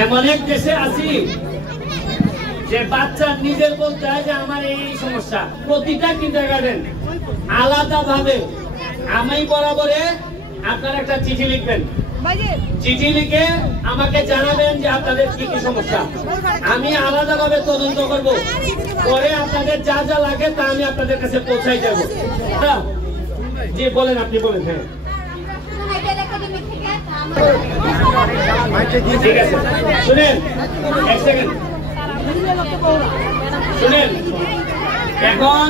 এমন এক দেশে আছি যে বাচ্চা নিজের বলতে হয় যে আমার এই সমস্যা। প্রতিটা কিন্ডারগার্টেন আলাদা ভাবে আমি বরাবরে আপনার একটা চিঠি লিখবেন, চিঠি লিখে আমাকে জানাবেন যে আপনাদের কি কি সমস্যা। আমি আলাদা ভাবে তদন্ত করব, পরে আপনাদের যা যা লাগে তা আমি আপনাদের কাছে পৌঁছাই যাব। জি বলেন, আপনি বলেন। হ্যাঁ ঠিক আছে, শুনেন এক সেকেন্ড, শুনেন এখন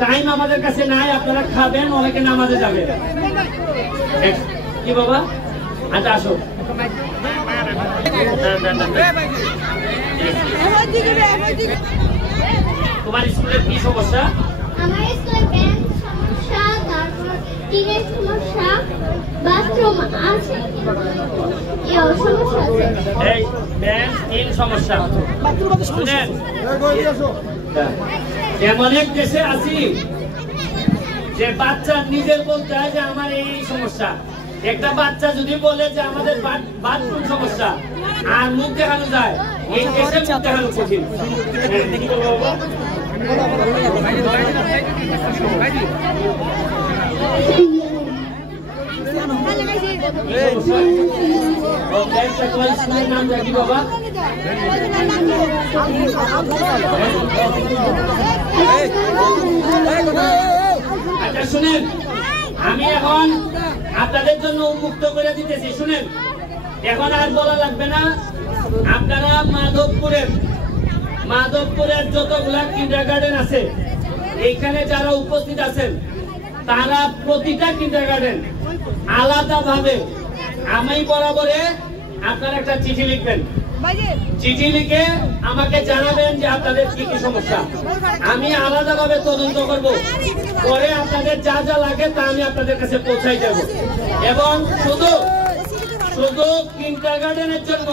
টাইম আমাদের কাছে নাই, আপনারা খাবেন, অনেকে নামাজে যাবে। কি বাবা? আচ্ছা আসো। তোমার স্কুলের কি সমস্যা? আমার স্কুলে ব্যাংক সমস্যা, তারপর টিনের সমস্যা, বাথরুম আছে, সমস্যা আছে। এই ব্যাংক তিন সমস্যা। শুনেন এমন এক দেশে আছি যে বাচ্চা নিজের বলতে হয় যে আমার এই সমস্যা। একটা বাচ্চা যদি বলে যে আমাদের বাথরুম সমস্যা আর মুখ দেখানো যায়, এই দেশে মুখ দেখানো কঠিন। নাম দেখি বাবা। আচ্ছা শুনেন, আমি এখন আপনাদের জন্য উন্মুক্ত করে দিতেছি। শুনেন, এখন আর বলা লাগবে না। আপনারা মাধবপুরের যতগুলা কিন্ডারগার্টেন আছে, এইখানে যারা উপস্থিত আছেন তারা প্রতিটা কিন্ডারগার্টেন আলাদা ভাবে আমি বরাবরে আপনার একটা চিঠি লিখবেন, চিঠি লিখে আমাকে জানাবেন যে আপনাদের কি কি সমস্যা। আমি আলাদা ভাবে তদন্ত করব, পরে আপনাদের যা যা লাগে তা আমি আপনাদের কাছে পৌঁছাই যাব। এবং শুধু কিন্ডারগার্টেনের জন্য